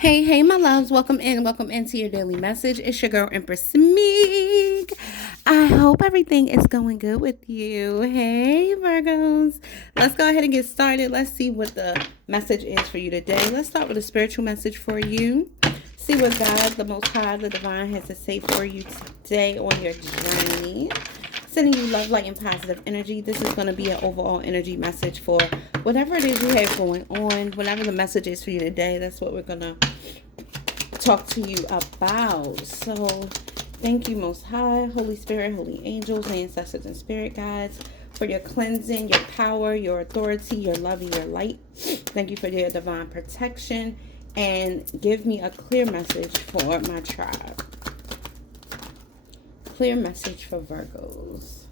Hey, my loves, welcome into your daily message. It's your girl, Empress MEEK. I hope everything is going good with you. Hey, Virgos. Let's go ahead and get started. Let's see what the message is for you today. Let's start with a spiritual message for you. See what God, the Most High, the Divine, has to say for you today on your journey. Sending you love, light, and positive energy. This is going to be an overall energy message for whatever it is you have going on, whatever the message is for you today. That's what we're going to talk to you about. So thank you, Most High, Holy Spirit, Holy Angels, ancestors, and spirit guides, for your cleansing, your power, your authority, your love, and your light. Thank you for your divine protection. And give me a clear message for my tribe. Clear message for Virgos.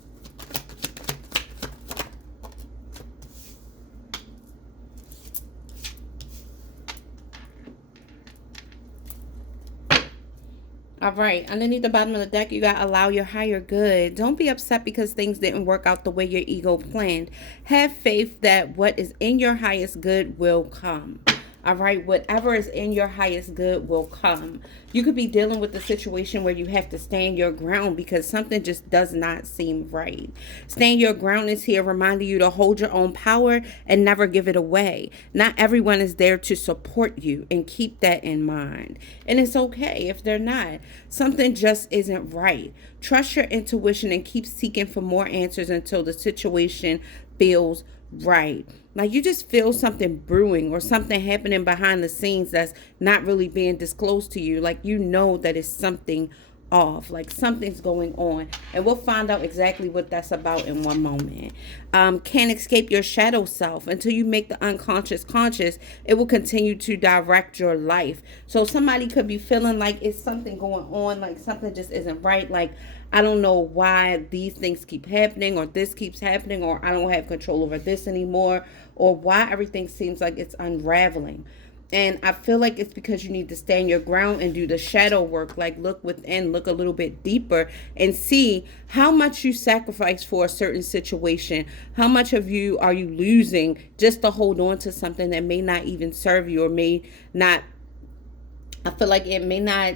All right, underneath the bottom of the deck, you got allow your higher good. Don't be upset because things didn't work out the way your ego planned. Have faith that what is in your highest good will come. All right, whatever is in your highest good will come. You could be dealing with a situation where you have to stand your ground because something just does not seem right. Stand your ground is here reminding you to hold your own power and never give it away. Not everyone is there to support you, and keep that in mind. And it's okay if they're not. Something just isn't right. Trust your intuition and keep seeking for more answers until the situation feels right. Like you just feel something brewing or something happening behind the scenes that's not really being disclosed to you. Like you know that it's something off, like something's going on, and we'll find out exactly what that's about in one moment. Can't escape your shadow self until you make the unconscious conscious. It will continue to direct your life. So somebody could be feeling like it's something going on, like something just isn't right, like I don't know why these things keep happening, or this keeps happening, or I don't have control over this anymore, or why everything seems like it's unraveling. And I feel like it's because you need to stand your ground and do the shadow work. Like look within, look a little bit deeper and see how much you sacrifice for a certain situation. How much of you are you losing just to hold on to something that may not even serve you, or may not, I feel like it may not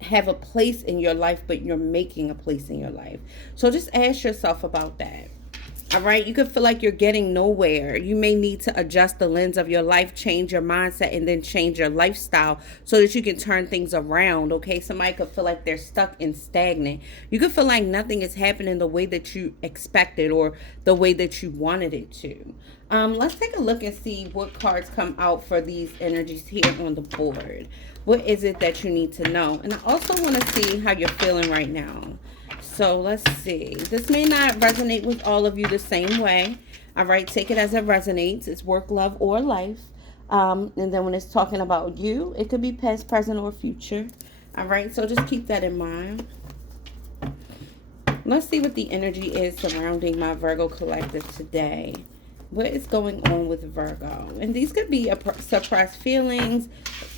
have a place in your life, but you're making a place in your life. So just ask yourself about that. All right, you could feel like you're getting nowhere. You may need to adjust the lens of your life, change your mindset, and then change your lifestyle so that you can turn things around. Okay, somebody could feel like they're stuck and stagnant. You could feel like nothing is happening the way that you expected or the way that you wanted it to. Let's take a look and see what cards come out for these energies here on the board. What is it that you need to know? And I also want to see how you're feeling right now. So let's see. This may not resonate with all of you the same way. All right, take it as it resonates. It's work, love, or life. And then when it's talking about you, it could be past, present, or future. All right, so just keep that in mind. Let's see what the energy is surrounding my Virgo collective today. What is going on with Virgo? And these could be suppressed feelings.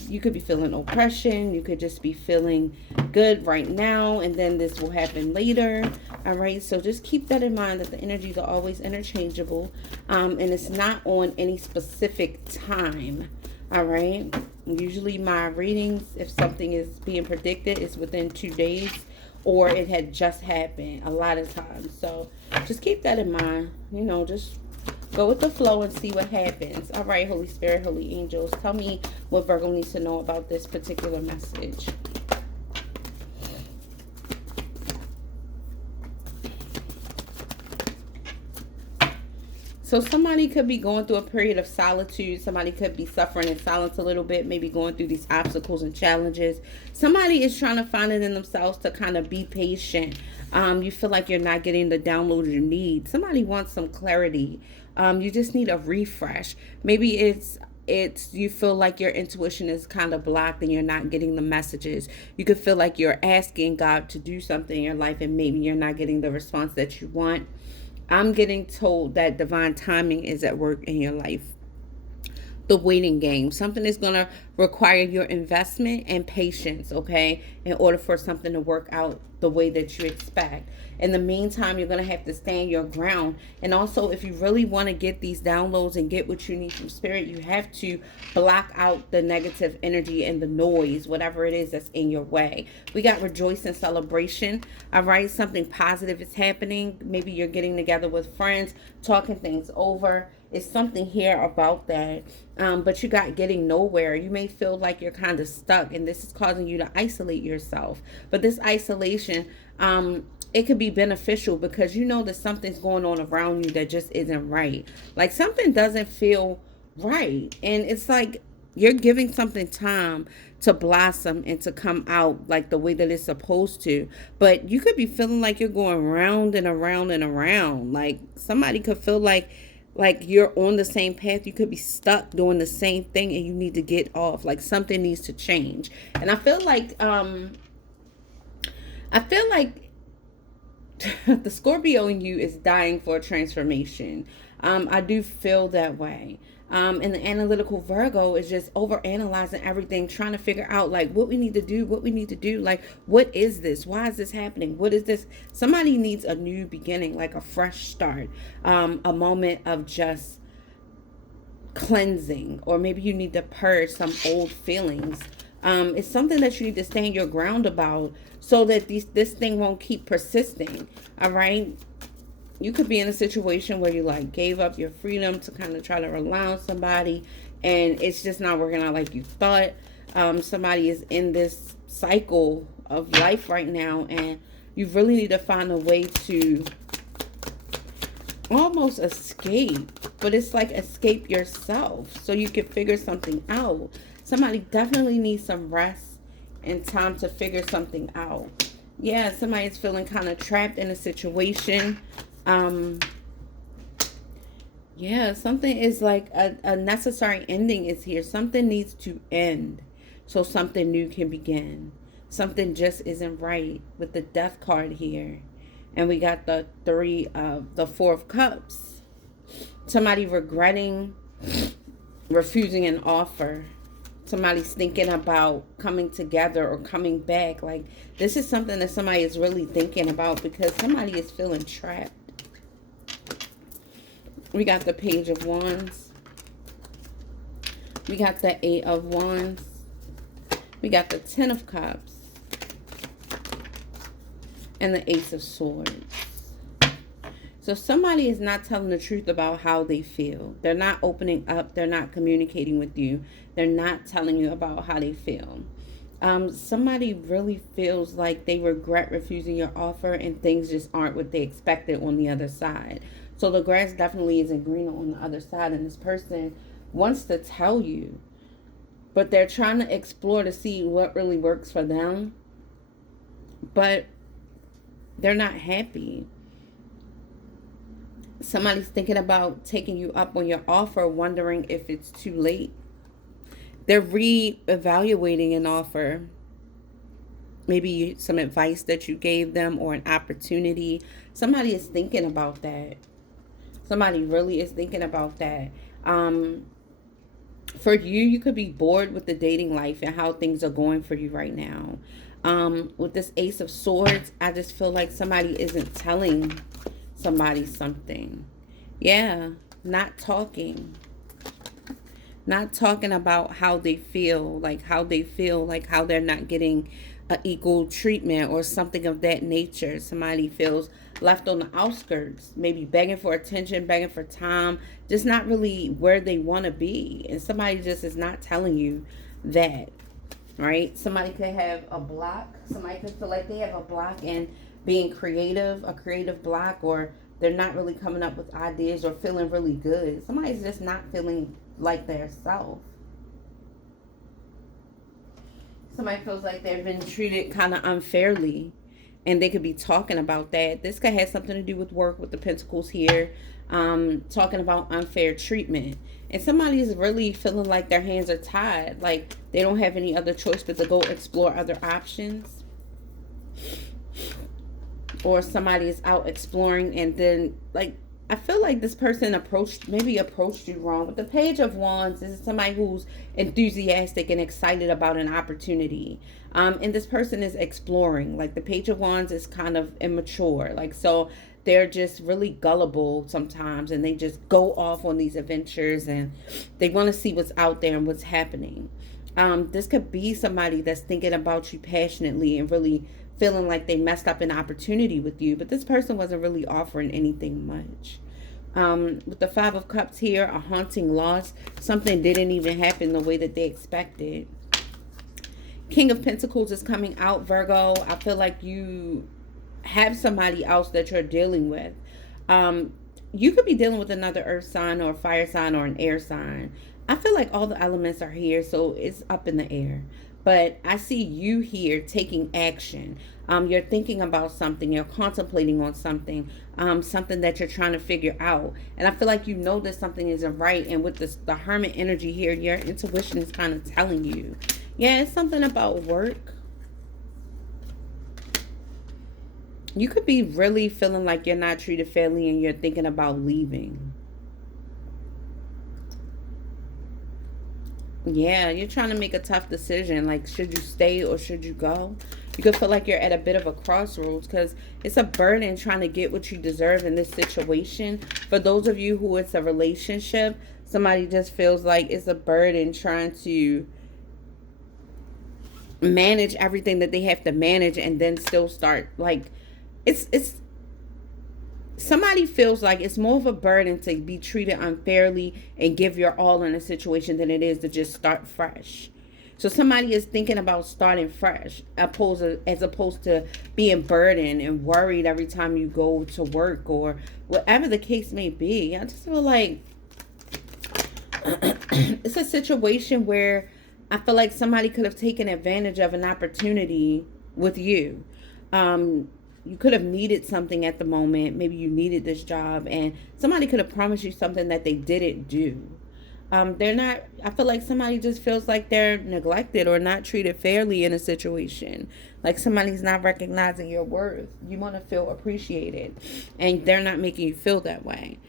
You could be feeling oppression. You could just be feeling good right now, and then this will happen later. All right, so just keep that in mind, that the energies are always interchangeable, and it's not on any specific time. All right, usually my readings, if something is being predicted, is within 2 days, or it had just happened a lot of times. So just keep that in mind. You know, just go with the flow and see what happens. All right, Holy Spirit, Holy Angels, tell me what Virgo needs to know about this particular message. So somebody could be going through a period of solitude. Somebody could be suffering in silence a little bit, maybe going through these obstacles and challenges. Somebody is trying to find it in themselves to kind of be patient. You feel like you're not getting the download you need. Somebody wants some clarity. You just need a refresh. Maybe it's you feel like your intuition is kind of blocked and you're not getting the messages. You could feel like you're asking God to do something in your life and maybe you're not getting the response that you want. I'm getting told that divine timing is at work in your life. the waiting game. Something is going to require your investment and patience, okay, in order for something to work out the way that you expect. In the meantime, you're going to have to stand your ground. And also, if you really want to get these downloads and get what you need from spirit, you have to block out the negative energy and the noise, whatever it is that's in your way. We got rejoice and celebration. All right, something positive is happening. Maybe you're getting together with friends, talking things over. It's something here about that. But you got getting nowhere. You may feel like you're kind of stuck, and this is causing you to isolate yourself. But this isolation, it could be beneficial because you know that something's going on around you that just isn't right. Like something doesn't feel right. And it's like you're giving something time to blossom and to come out like the way that it's supposed to. But you could be feeling like you're going round and around and around. Like somebody could feel like you're on the same path. You could be stuck doing the same thing and you need to get off. Like something needs to change. And I feel like the Scorpio in you is dying for a transformation. I do feel that way. And the analytical Virgo is just over analyzing everything, trying to figure out like what we need to do, like what is this, why is this happening, what is this. Somebody needs a new beginning, like a fresh start, a moment of just cleansing, or maybe you need to purge some old feelings. It's something that you need to stand your ground about so that this thing won't keep persisting. All right. You could be in a situation where you like gave up your freedom to kind of try to rely on somebody, and it's just not working out like you thought. Somebody is in this cycle of life right now, and you really need to find a way to almost escape, but it's like escape yourself so you can figure something out. Somebody definitely needs some rest and time to figure something out. Yeah, somebody's feeling kind of trapped in a situation. Yeah, something is like a necessary ending is here. Something needs to end so something new can begin. Something just isn't right with the Death card here. And we got the Four of Cups. Somebody regretting refusing an offer. Somebody's thinking about coming together or coming back. Like this is something that somebody is really thinking about because somebody is feeling trapped. We got the Page of Wands. We got the Eight of Wands. We got the Ten of Cups. And the Ace of Swords. So somebody is not telling the truth about how they feel. They're not opening up. They're not communicating with you. They're not telling you about how they feel. Somebody really feels like they regret refusing your offer and things just aren't what they expected on the other side. So the grass definitely isn't greener on the other side, and this person wants to tell you, but they're trying to explore to see what really works for them, but they're not happy. Somebody's thinking about taking you up on your offer, wondering if it's too late. They're re-evaluating an offer. Maybe some advice that you gave them or an opportunity. Somebody is thinking about that. Somebody really is thinking about that. For you, you could be bored with the dating life and how things are going for you right now. With this Ace of Swords, I just feel like somebody isn't telling somebody something. Yeah, not talking. Not talking about how they feel, like how they're not getting an equal treatment or something of that nature. Somebody feels left on the outskirts, maybe begging for attention, begging for time, just not really where they want to be. And somebody just is not telling you that, right? Somebody could have a block. Somebody could feel like they have a block in being creative, a creative block, or they're not really coming up with ideas or feeling really good. Somebody's just not feeling like their self. Somebody feels like they've been treated kind of unfairly, and they could be talking about that. This could have something to do with work, with the Pentacles here, talking about unfair treatment. And somebody is really feeling like their hands are tied, like they don't have any other choice but to go explore other options. Or somebody is out exploring and then, like, I feel like this person maybe approached you wrong. With the Page of Wands, this is somebody who's enthusiastic and excited about an opportunity. And this person is exploring. Like the Page of Wands is kind of immature. Like, so they're just really gullible sometimes, and they just go off on these adventures, and they want to see what's out there and what's happening. This could be somebody that's thinking about you passionately and really feeling like they messed up an opportunity with you, but this person wasn't really offering anything much. With the Five of Cups here, a haunting loss. Something didn't even happen the way that they expected. King of Pentacles is coming out, Virgo. I feel like you have somebody else that you're dealing with. You could be dealing with another earth sign or a fire sign or an air sign. I feel like all the elements are here, so it's up in the air. But I see you here taking action. You're thinking about something. You're contemplating on something. Something that you're trying to figure out. And I feel like you know that something isn't right. And with the Hermit energy here, your intuition is kind of telling you. Yeah, it's something about work. You could be really feeling like you're not treated fairly and you're thinking about leaving. Yeah, you're trying to make a tough decision. Like, should you stay or should you go? You could feel like you're at a bit of a crossroads because it's a burden trying to get what you deserve in this situation. For those of you who it's a relationship, somebody just feels like it's a burden trying to manage everything that they have to manage and then still start. Like, it's somebody feels like it's more of a burden to be treated unfairly and give your all in a situation than it is to just start fresh. So somebody is thinking about starting fresh as opposed to being burdened and worried every time you go to work or whatever the case may be. I just feel like it's a situation where I feel like somebody could have taken advantage of an opportunity with you. You could have needed something at the moment. Maybe you needed this job and somebody could have promised you something that they didn't do. They're not, I feel like somebody just feels like they're neglected or not treated fairly in a situation. Like somebody's not recognizing your worth. You want to feel appreciated and they're not making you feel that way.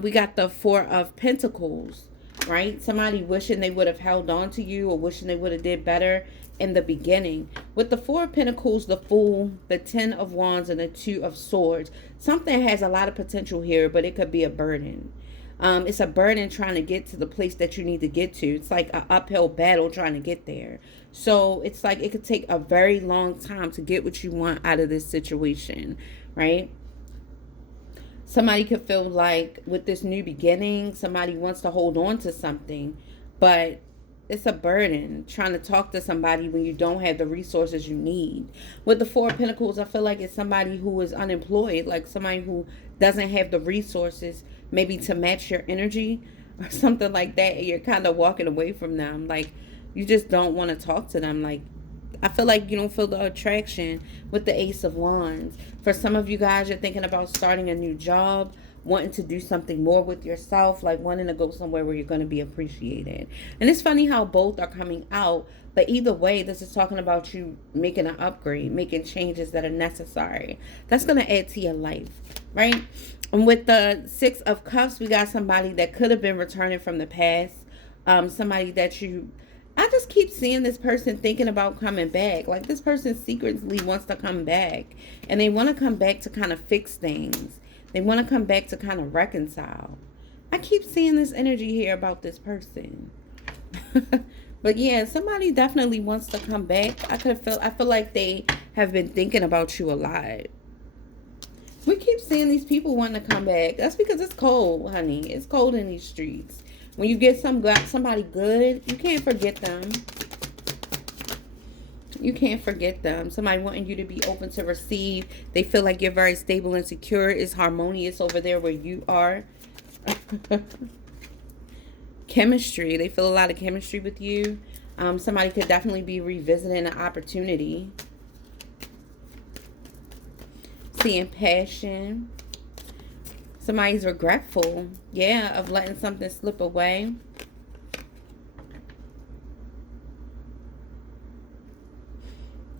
We got the Four of Pentacles, right? Somebody wishing they would have held on to you or wishing they would have did better in the beginning. With the Four of Pentacles, the Fool, the Ten of Wands, and the Two of Swords, something has a lot of potential here, but it could be a burden. It's a burden trying to get to the place that you need to get to. It's like an uphill battle trying to get there. So it's like it could take a very long time to get what you want out of this situation, right? Somebody could feel like with this new beginning, somebody wants to hold on to something, but it's a burden trying to talk to somebody when you don't have the resources you need. With the Four of Pentacles, I feel like it's somebody who is unemployed, like somebody who doesn't have the resources maybe to match your energy or something like that. And you're kind of walking away from them. Like you just don't want to talk to them. Like I feel like you don't feel the attraction with the Ace of Wands. For some of you guys, you're thinking about starting a new job, wanting to do something more with yourself, like wanting to go somewhere where you're going to be appreciated. And it's funny how both are coming out, but either way, this is talking about you making an upgrade, making changes that are necessary. That's going to add to your life, right? And with the Six of Cups, we got somebody that could have been returning from the past. Somebody that I just keep seeing this person thinking about coming back. Like this person secretly wants to come back. And they want to come back to kind of fix things. They want to come back to kind of reconcile. I keep seeing this energy here about this person. But yeah, somebody definitely wants to come back. I feel like they have been thinking about you a lot. We keep seeing these people wanting to come back. That's because it's cold, honey. It's cold in these streets. When you get somebody good, you can't forget them. You can't forget them. Somebody wanting you to be open to receive. They feel like you're very stable and secure. It's harmonious over there where you are. Chemistry. They feel a lot of chemistry with you. Somebody could definitely be revisiting an opportunity. Seeing passion. Somebody's regretful. Yeah, of letting something slip away.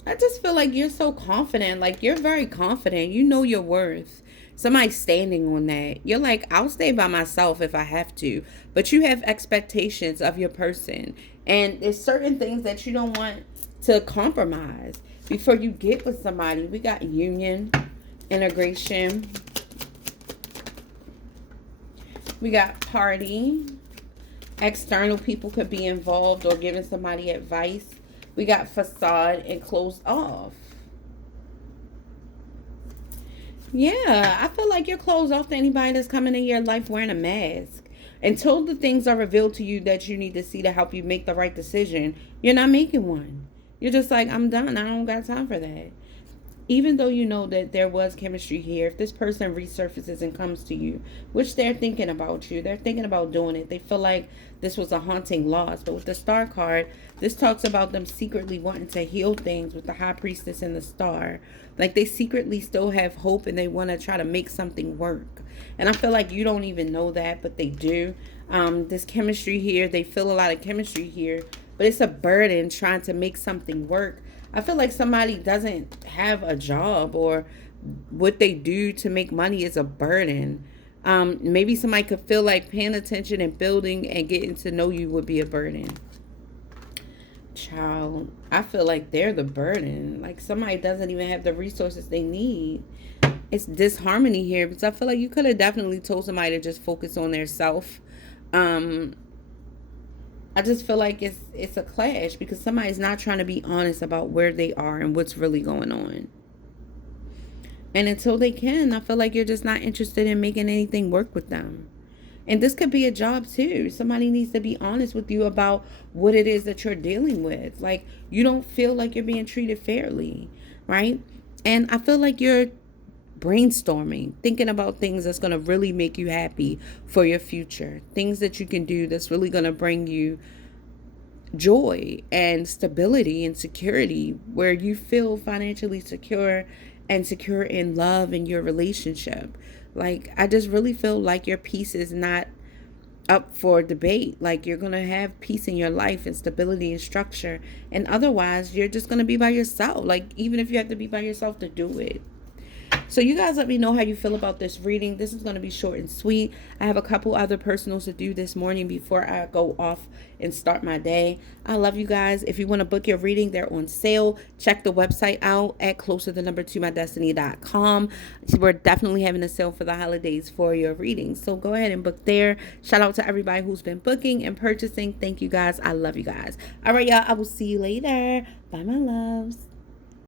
I just feel like you're so confident. Like, you're very confident. You know your worth. Somebody's standing on that. You're like, I'll stay by myself if I have to. But you have expectations of your person. And there's certain things that you don't want to compromise before you get with somebody. We got union, integration. We got party. External people could be involved or giving somebody advice. We got facade and closed off. Yeah, I feel like you're closed off to anybody that's coming in your life wearing a mask. Until the things are revealed to you that you need to see to help you make the right decision, you're not making one. You're just like, I'm done. I don't got time for that. Even though you know that there was chemistry here, if this person resurfaces and comes to you, which they're thinking about you, they're thinking about doing it. They feel like this was a haunting loss. But with the star card, this talks about them secretly wanting to heal things with the high priestess and the star. Like they secretly still have hope and they want to try to make something work. And I feel like you don't even know that, but they do. This chemistry here, they feel a lot of chemistry here, but it's a burden trying to make something work. I feel like somebody doesn't have a job, or what they do to make money is a burden. Maybe somebody could feel like paying attention and building and getting to know you would be a burden. Child, I feel like they're the burden. Like somebody doesn't even have the resources they need. It's disharmony here, because I feel like you could have definitely told somebody to just focus on their self. I just feel like it's a clash because somebody's not trying to be honest about where they are and what's really going on. And until they can, I feel like you're just not interested in making anything work with them. And this could be a job too. Somebody needs to be honest with you about what it is that you're dealing with. Like you don't feel like you're being treated fairly, right? And I feel like you're brainstorming, thinking about things that's going to really make you happy for your future. Things that you can do that's really going to bring you joy and stability and security, where you feel financially secure and secure in love in your relationship. Like I just really feel like your peace is not up for debate. Like you're going to have peace in your life and stability and structure, and otherwise you're just going to be by yourself. Like even if you have to be by yourself to do it. So you guys let me know how you feel about this reading. This is going to be short and sweet. I have a couple other personals to do this morning before I go off and start my day. I love you guys. If you want to book your reading, they're on sale. Check the website out at closer2MyDestinys.com. We're definitely having a sale for the holidays for your readings. So go ahead and book there. Shout out to everybody who's been booking and purchasing. Thank you guys. I love you guys. All right, y'all. I will see you later. Bye, my loves.